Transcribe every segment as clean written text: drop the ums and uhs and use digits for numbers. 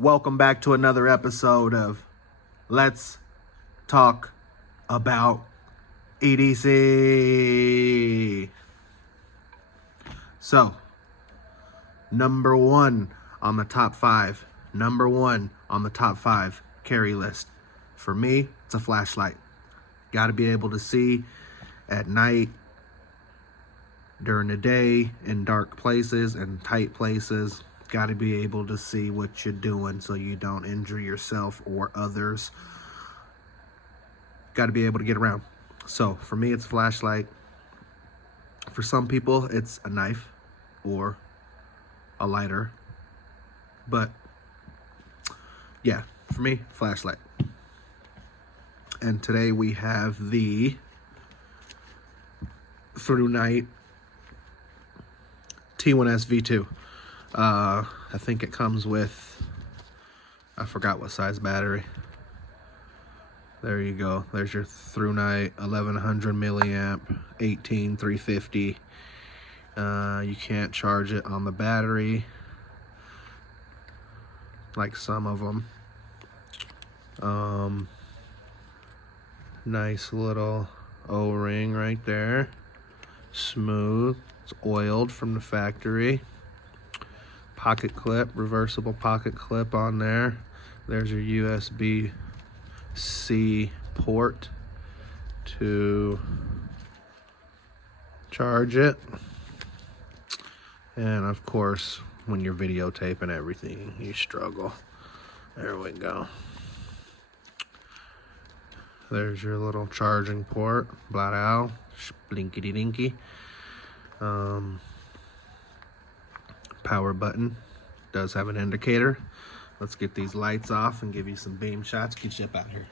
Welcome back to another episode of Let's Talk About EDC. So, number one on the top five carry list. For me, it's a flashlight. Got to be able to see at night, during the day, in dark places and tight places. Got to be able to see what you're doing so you don't injure yourself or others. Got to be able to get around. So for me, it's a flashlight. For some people, it's a knife or a lighter. But yeah, for me, flashlight. And today we have the Through Night T1S V2. I think it comes with, I forgot what size battery. There you go. There's your Through Night 1100 milliamp 18350. You can't charge it on the battery like some of them. Nice little O-ring right there. Smooth. It's oiled from the factory. Pocket clip, reversible pocket clip on there. There's your USB-C port to charge it. And of course, when you're videotaping everything, you struggle. There we go. There's your little charging port, blah ow, blinkety dinky. Power button does have an indicator. Let's get these lights off and give you some beam shots. Get you up out here.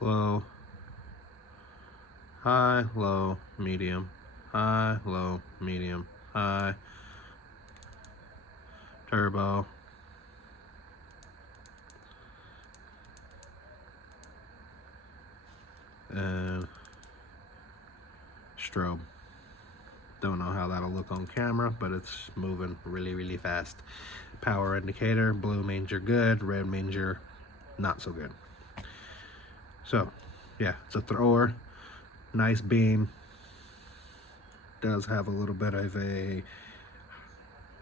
Low, high, low, medium, high, low, medium, high, turbo, and strobe. Don't know how that'll look on camera, but it's moving really fast. Power indicator, blue means you're good, red means you're not so good. So yeah, it's a thrower, nice beam. Does have a little bit of a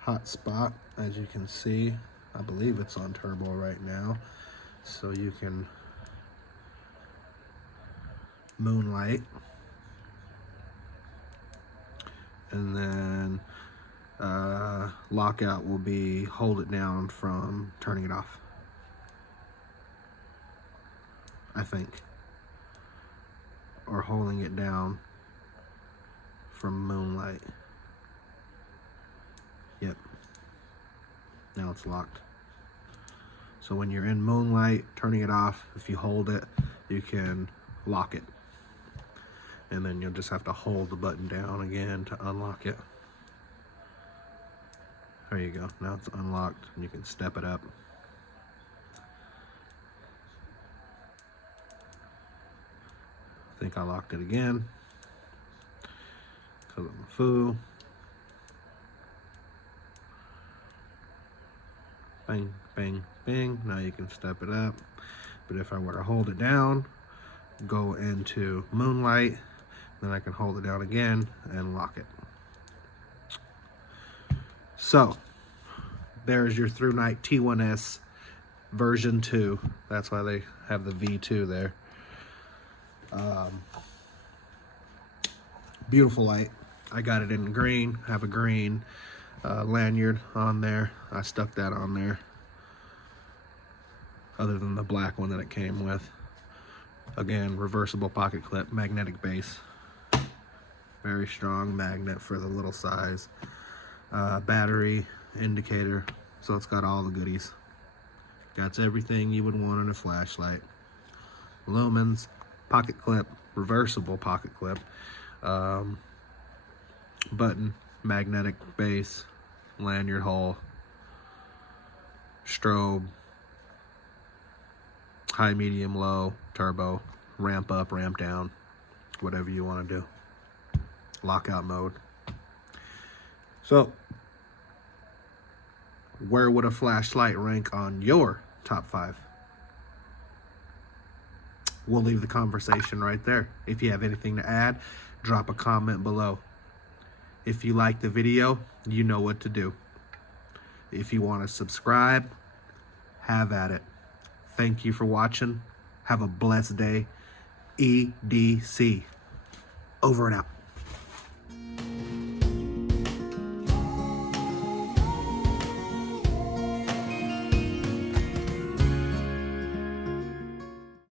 hot spot, as you can see. I believe it's on turbo right now, so you can moonlight. And then lockout will be hold it down from turning it off, I think, or holding it down from moonlight. Yep, now it's locked. So when you're in moonlight, turning it off, if you hold it, you can lock it, and then you'll just have to hold the button down again to unlock it. There you go. Now it's unlocked and you can step it up. I think I locked it again because I'm a fool. Bang, bang, bang. Now you can step it up. But if I were to hold it down, go into moonlight, then I can hold it down again and lock it. So there's your Through Night T1S version 2. That's why they have the V2 there. Beautiful light. I got it in green. Have a green lanyard on there. I stuck that on there, other than the black one that it came with. Again, reversible pocket clip, magnetic base. Very strong magnet for the little size. Battery indicator, so it's got all the goodies. Got everything you would want in a flashlight. Lumens, pocket clip, reversible pocket clip, button, magnetic base, lanyard hole, strobe, high, medium, low, turbo, ramp up, ramp down, whatever you want to do. Lockout mode. So, where would a flashlight rank on your top 5? We'll leave the conversation right there. If you have anything to add, drop a comment below. If you like the video, you know what to do. If you want to subscribe, have at it. Thank you for watching. Have a blessed day. EDC. Over and out.